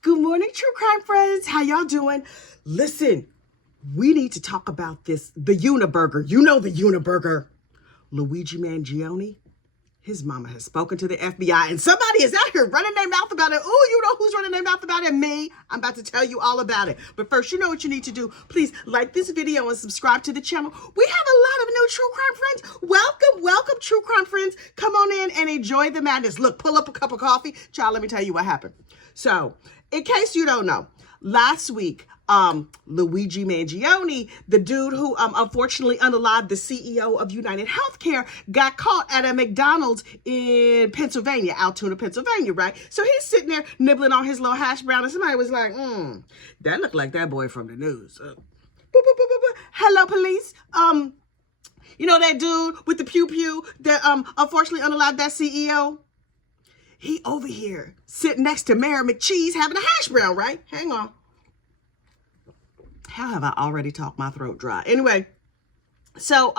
Good morning, true crime friends. How y'all doing? Listen, we need to talk about this. The uniburger. You know the uniburger. Luigi Mangione. His mama has spoken to the FBI, and somebody is out here running their mouth about it. Oh, you know who's running their mouth about it? Me. I'm about to tell you all about it. But first, you know what you need to do. Please like this video and subscribe to the channel. We have a lot of new true crime friends. Welcome, true crime friends. Come on in and enjoy the madness. Look, pull up a cup of coffee. Child, let me tell you what happened. So, in case you don't know, last week, Luigi Mangione, the dude who unfortunately unalived the CEO of United Healthcare, got caught at a McDonald's in Pennsylvania, Altoona, Pennsylvania, right? So he's sitting there nibbling on his little hash brown, and somebody was like, that looked like that boy from the news. Boop, boop, boop, boop, boop. Hello, police. You know that dude with the pew-pew that unfortunately unalived that CEO? He over here sitting next to Mary McCheese having a hash brown, right? Hang on. How have I already talked my throat dry? Anyway, so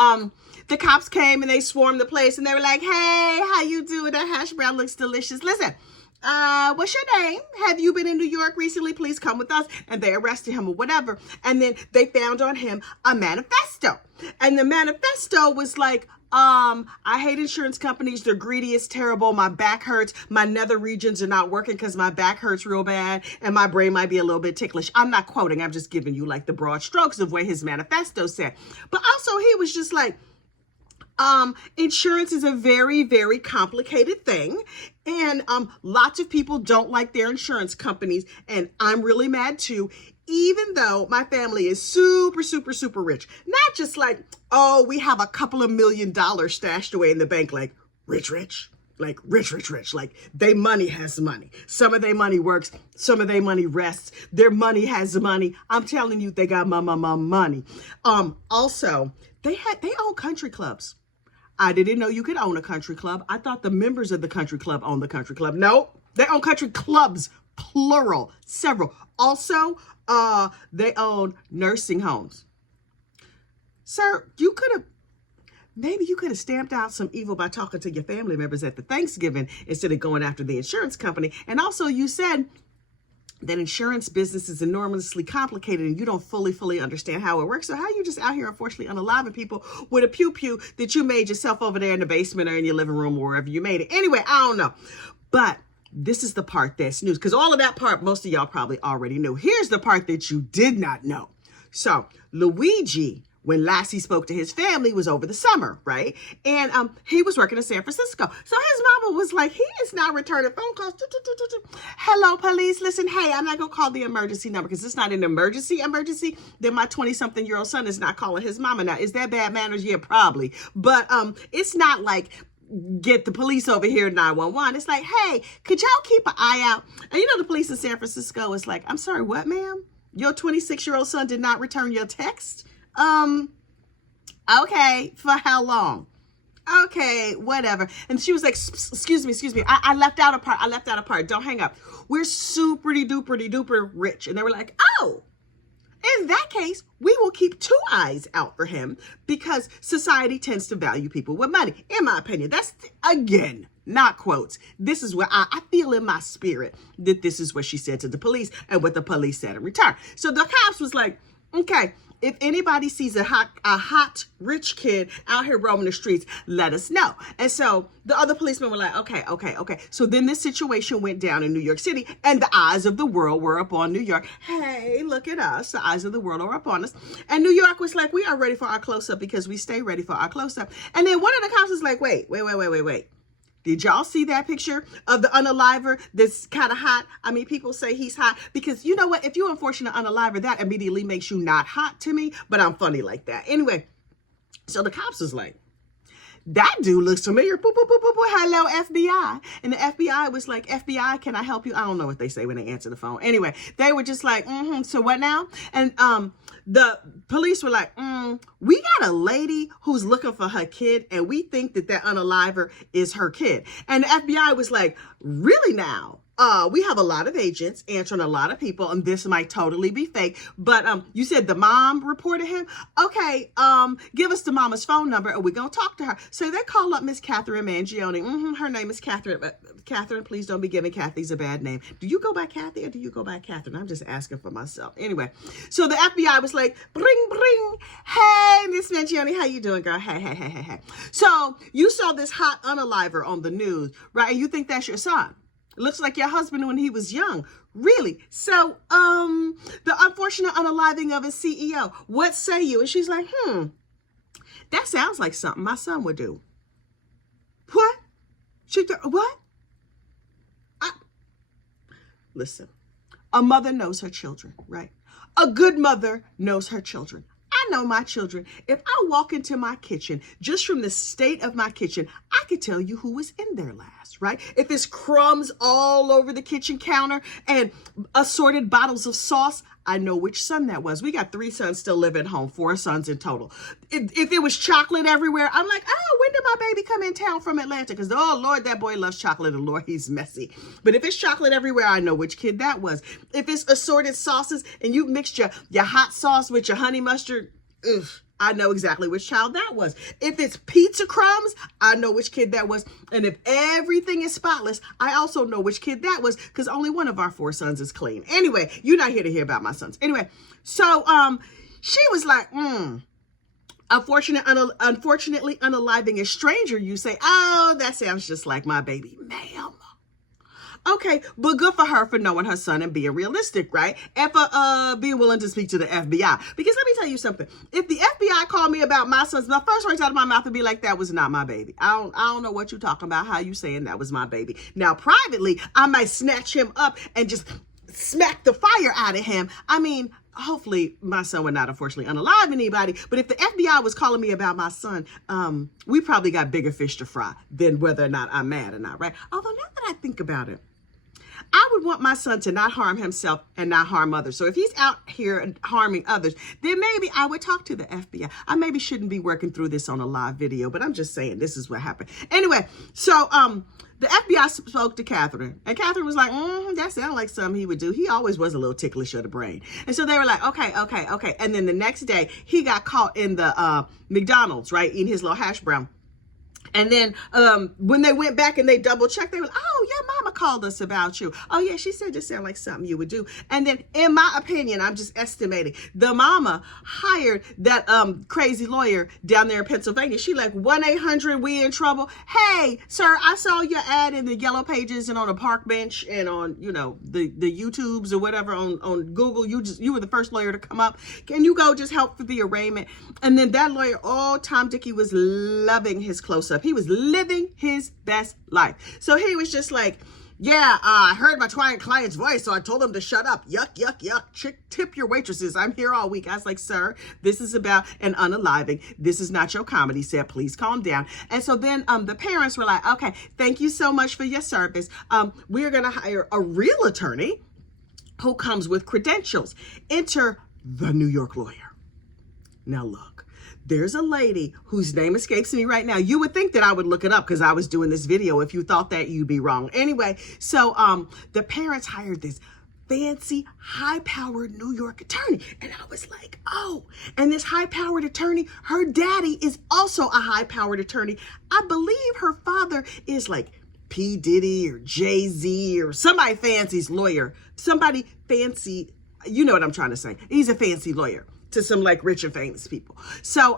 the cops came and they swarmed the place and they were like, hey, how you doing? That hash brown looks delicious. Listen, what's your name? Have you been in New York recently? Please come with us. And they arrested him or whatever. And then they found on him a manifesto. And the manifesto was like, I hate insurance companies. They're greedy. It's terrible. My back hurts. My nether regions are not working because my back hurts real bad and my brain might be a little bit ticklish. I'm not quoting. I'm just giving you like the broad strokes of what his manifesto said. But also he was just like, insurance is a very, very complicated thing. And lots of people don't like their insurance companies. And I'm really mad too. Even though my family is super, super, super rich. Not just like, oh, we have a couple of $1 million stashed away in the bank, like rich. Like rich. Like they money has money. Some of their money works. Some of their money rests. Their money has money. I'm telling you, they got my money. Also, they own country clubs. I didn't know you could own a country club. I thought the members of the country club own the country club. No, they own country clubs, plural, several. Also, they own nursing homes. Sir, maybe you could have stamped out some evil by talking to your family members at the Thanksgiving instead of going after the insurance company. And also you said that insurance business is enormously complicated and you don't fully understand how it works. So how are you just out here, unfortunately, unaliving people with a pew-pew that you made yourself over there in the basement or in your living room or wherever you made it? Anyway, I don't know. But this is the part that's news, because all of that part, most of y'all probably already knew. Here's the part that you did not know. So Luigi, when last he spoke to his family, was over the summer, right? And he was working in San Francisco. So his mama was like, he is not returning phone calls. Hello, police. Listen, hey, I'm not going to call the emergency number because it's not an emergency. Then my 20-something-year-old son is not calling his mama. Now, is that bad manners? Yeah, probably. But it's not like, get the police over here, 911. It's like, hey, could y'all keep an eye out? And you know, the police in San Francisco is like, I'm sorry, what, ma'am? Your 26-year-old son did not return your text? Okay, for how long? Okay, whatever. And she was like, excuse me. I left out a part. Don't hang up. We're super duper rich. And they were like, oh, in that case, we will keep 2 eyes out for him because society tends to value people with money. In my opinion, that's, again, not quotes. This is what I feel in my spirit that this is what she said to the police and what the police said in return. So the cops was like, okay, if anybody sees a hot rich kid out here roaming the streets, let us know. And so the other policemen were like, okay. So then this situation went down in New York City and the eyes of the world were up on New York. Hey, look at us. The eyes of the world are up on us. And New York was like, we are ready for our close-up because we stay ready for our close-up. And then one of the cops was like, wait. Did y'all see that picture of the unaliver that's kind of hot? I mean, people say he's hot because you know what? If you're unfortunate unaliver, that immediately makes you not hot to me, but I'm funny like that. Anyway, so the cops was like, that dude looks familiar. Boop, boop, boop, boop, boop. Hello, FBI. And the FBI was like, FBI, can I help you? I don't know what they say when they answer the phone. Anyway, they were just like, so what now? And the police were like, we got a lady who's looking for her kid, and we think that unaliver is her kid. And the FBI was like, really now? we have a lot of agents answering a lot of people, and this might totally be fake, but you said the mom reported him. Okay, give us the mama's phone number and we're gonna talk to her. So they call up Miss Catherine Mangione. Her name is Catherine. Catherine, please don't be giving Kathy's a bad name. Do you go by Kathy or do you go by Catherine? I'm just asking for myself. Anyway, so the FBI was like, bring, bring. Hey, Miss Mangione, how you doing, girl? Hey. So you saw this hot unaliver on the news, right? And you think that's your son. It looks like your husband when he was young. Really? So, the unfortunate unaliving of his CEO. What say you? And she's like, that sounds like something my son would do. What? What? Listen, a mother knows her children, right? A good mother knows her children. I know my children. If I walk into my kitchen, just from the state of my kitchen, I could tell you who was in there last, right? If there's crumbs all over the kitchen counter and assorted bottles of sauce, I know which son that was. We got 3 sons still live at home, 4 sons in total. If it was chocolate everywhere, I'm like, oh, when did my baby come in town from Atlanta? Because, oh, Lord, that boy loves chocolate, and Lord, he's messy. But if it's chocolate everywhere, I know which kid that was. If it's assorted sauces and you mixed your hot sauce with your honey mustard, I know exactly which child that was. If it's pizza crumbs, I know which kid that was. And if everything is spotless, I also know which kid that was, because only one of our 4 sons is clean. Anyway, you're not here to hear about my sons. Anyway, so she was like, unfortunately unaliving a stranger, you say, oh, that sounds just like my baby. Ma'am. Okay, but good for her for knowing her son and being realistic, right? And for being willing to speak to the FBI. Because let me tell you something. If the FBI called me about my sons, my first words out of my mouth would be like, that was not my baby. I don't know what you're talking about, how you saying that was my baby. Now, privately, I might snatch him up and just smack the fire out of him. I mean, hopefully my son would not unfortunately unalive anybody. But if the FBI was calling me about my son, we probably got bigger fish to fry than whether or not I'm mad or not, right? Although now that I think about it, I would want my son to not harm himself and not harm others. So if he's out here harming others, then maybe I would talk to the FBI. I maybe shouldn't be working through this on a live video, but I'm just saying this is what happened. Anyway, so the FBI spoke to Catherine, and Catherine was like, that sounds like something he would do. He always was a little ticklish of the brain. And so they were like, okay. And then the next day, he got caught in the McDonald's, right, eating his little hash brown. And then when they went back and they double checked, they were like, oh, yeah, mama called us about you. Oh, yeah, she said this sounded like something you would do. And then in my opinion, I'm just estimating, the mama hired that crazy lawyer down there in Pennsylvania. She like 1-800, we in trouble. Hey, sir, I saw your ad in the yellow pages and on a park bench and on, you know, the YouTubes or whatever on Google. You were the first lawyer to come up. Can you go just help for the arraignment? And then that lawyer, Tom Dickey was loving his close-up. He was living his best life. So he was just like, yeah, I heard my client's voice, so I told him to shut up. Yuck, yuck, yuck. Tip your waitresses. I'm here all week. I was like, sir, this is about an unaliving. This is not your comedy set. Please calm down. And so then the parents were like, okay, thank you so much for your service. We're going to hire a real attorney who comes with credentials. Enter the New York lawyer. Now look. There's a lady whose name escapes me right now. You would think that I would look it up because I was doing this video. If you thought that, you'd be wrong. Anyway, so the parents hired this fancy, high-powered New York attorney. And I was like, oh, and this high-powered attorney, her daddy is also a high-powered attorney. I believe her father is like P. Diddy or Jay-Z or somebody fancy's lawyer. Somebody fancy, you know what I'm trying to say. He's a fancy lawyer to some like rich and famous people. So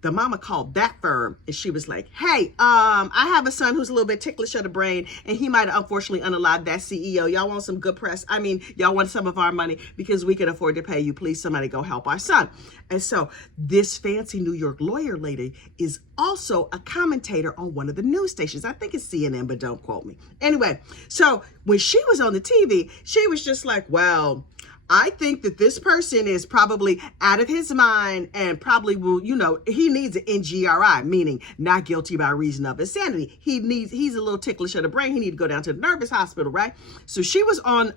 the mama called that firm and she was like, hey, I have a son who's a little bit ticklish of the brain and he might have unfortunately unalived that CEO. Y'all want some good press? I mean, y'all want some of our money because we can afford to pay you. Please, somebody go help our son. And so this fancy New York lawyer lady is also a commentator on one of the news stations. I think it's CNN, but don't quote me. Anyway, so when she was on the TV, she was just like, well, I think that this person is probably out of his mind and probably will, you know, he needs an NGRI, meaning not guilty by reason of insanity. He's a little ticklish of the brain. He needs to go down to the nervous hospital, right? So she was on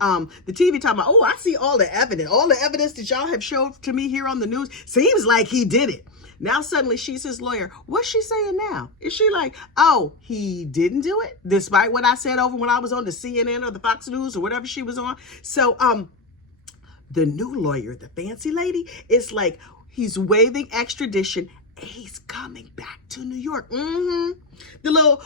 the TV talking about, oh, I see all the evidence that y'all have showed to me here on the news. Seems like he did it. Now suddenly she's his lawyer. What's she saying now? Is she like, oh, he didn't do it despite what I said over when I was on the CNN or the Fox News or whatever she was on? So the new lawyer, the fancy lady, is like, he's waiving extradition. He's coming back to New York. The little,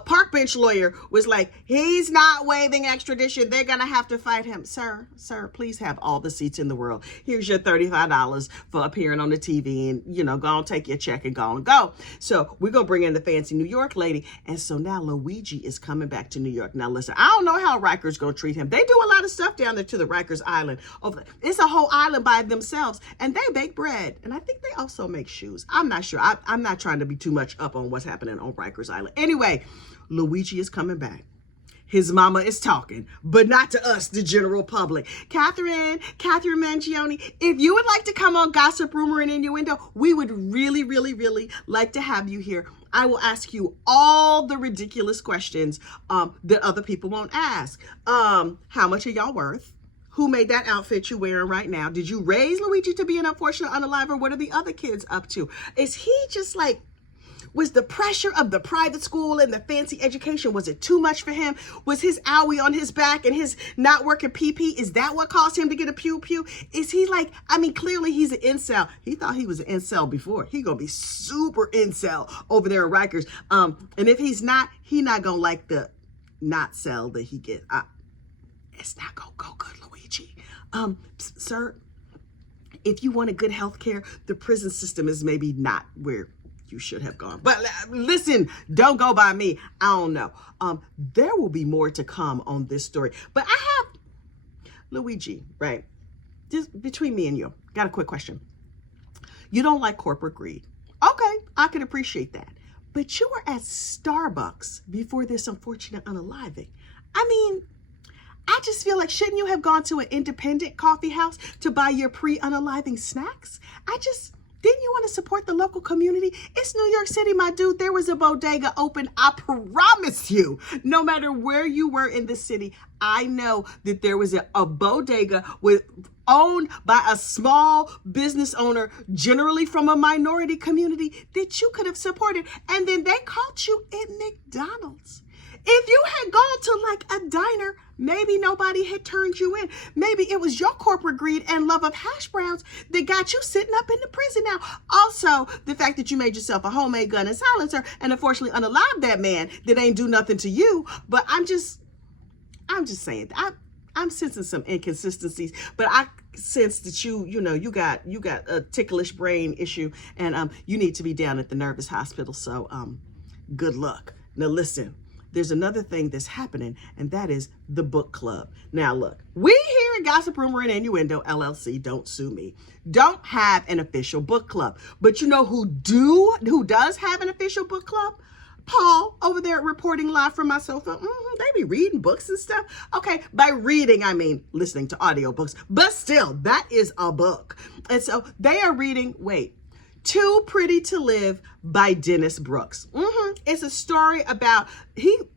park bench lawyer was like, he's not waiving extradition. They're going to have to fight him. Sir, please have all the seats in the world. Here's your $35 for appearing on the TV and, go and take your check and go. So we're going to bring in the fancy New York lady. And so now Luigi is coming back to New York. Now, listen, I don't know how Rikers going to treat him. They do a lot of stuff down there to the Rikers Island. It's a whole island by themselves, and they bake bread. And I think they also make shoes. I'm not sure. I'm not trying to be too much up on what's happening on Rikers Island. Anyway, Luigi is coming back. His mama is talking, but not to us, the general public. Catherine Mangione, if you would like to come on Gossip, Rumor, and Innuendo, we would really, really, really like to have you here. I will ask you all the ridiculous questions that other people won't ask. How much are y'all worth? Who made that outfit you're wearing right now? Did you raise Luigi to be an unfortunate unaliver? What are the other kids up to? Is he just like, was the pressure of the private school and the fancy education, was it too much for him? Was his owie on his back and his not working PP, is that what caused him to get a pew-pew? Is he like, clearly he's an incel. He thought he was an incel before. He gonna be super incel over there at Rikers. And if he's not, he not gonna like the not cell that he get. It's not gonna go good, Luigi. Sir, if you wanted good health care, the prison system is maybe not where you should have gone. But listen, don't go by me. I don't know. There will be more to come on this story. But I have Luigi, right? Just between me and you, got a quick question. You don't like corporate greed. Okay, I can appreciate that. But you were at Starbucks before this unfortunate unaliving. I just feel like, shouldn't you have gone to an independent coffee house to buy your pre-unaliving snacks? Didn't you want to support the local community? It's New York City, my dude. There was a bodega open. I promise you, no matter where you were in the city, I know that there was a bodega owned by a small business owner, generally from a minority community, that you could have supported. And then they caught you in McDonald's. If you had gone to like a diner, maybe nobody had turned you in. Maybe it was your corporate greed and love of hash browns that got you sitting up in the prison now. Also, the fact that you made yourself a homemade gun and silencer and unfortunately unalived that man that ain't do nothing to you. But I'm just saying, I'm sensing some inconsistencies, but I sense that you got a ticklish brain issue and you need to be down at the nervous hospital. So good luck. Now listen. There's another thing that's happening, and that is the book club. Now, look, we here at Gossip, Rumor, and Innuendo LLC, don't sue me, don't have an official book club. But you know who does have an official book club? Paul over there reporting live from my sofa. They be reading books and stuff. Okay, by reading, I mean listening to audiobooks, but still, that is a book. And so they are reading, Too Pretty to Live by Dennis Brooks. It's a story about,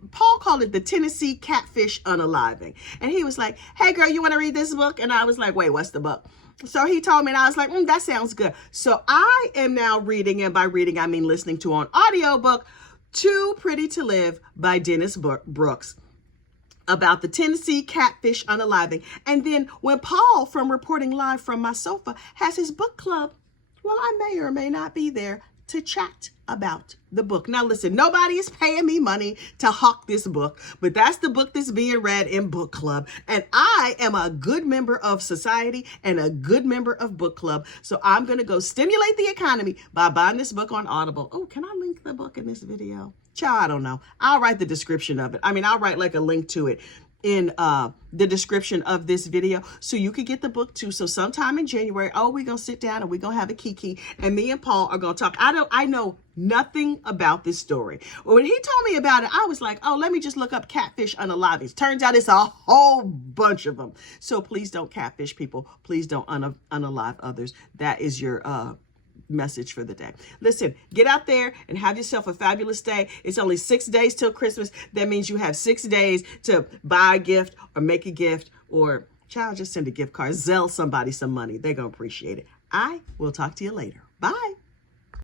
Paul called it the Tennessee Catfish Unaliving. And he was like, hey girl, you want to read this book? And I was like, wait, what's the book? So he told me and I was like, that sounds good. So I am now reading, and by reading, I mean listening to an audiobook, Too Pretty to Live by Dennis Brooks, about the Tennessee Catfish Unaliving. And then when Paul from Reporting Live from My Sofa has his book club, well, I may or may not be there to chat about the book. Now, listen, nobody is paying me money to hawk this book, but that's the book that's being read in book club. And I am a good member of society and a good member of book club. So I'm going to go stimulate the economy by buying this book on Audible. Oh, can I link the book in this video? Child, I don't know. I'll write the description of it. I'll write like a link to it in the description of this video so you could get the book too. So sometime in January, we're gonna sit down and we're gonna have a kiki, and me and Paul are gonna talk. I know nothing about this story. When he told me about it, I was like, let me just look up catfish unalivings. Turns out it's a whole bunch of them. So please don't catfish people. Please don't unalive others. That is your message for the day. Listen, get out there and have yourself a fabulous day. It's only 6 days till Christmas. That means you have 6 days to buy a gift or make a gift, or just send a gift card. Zelle somebody some money. They're going to appreciate it. I will talk to you later. Bye.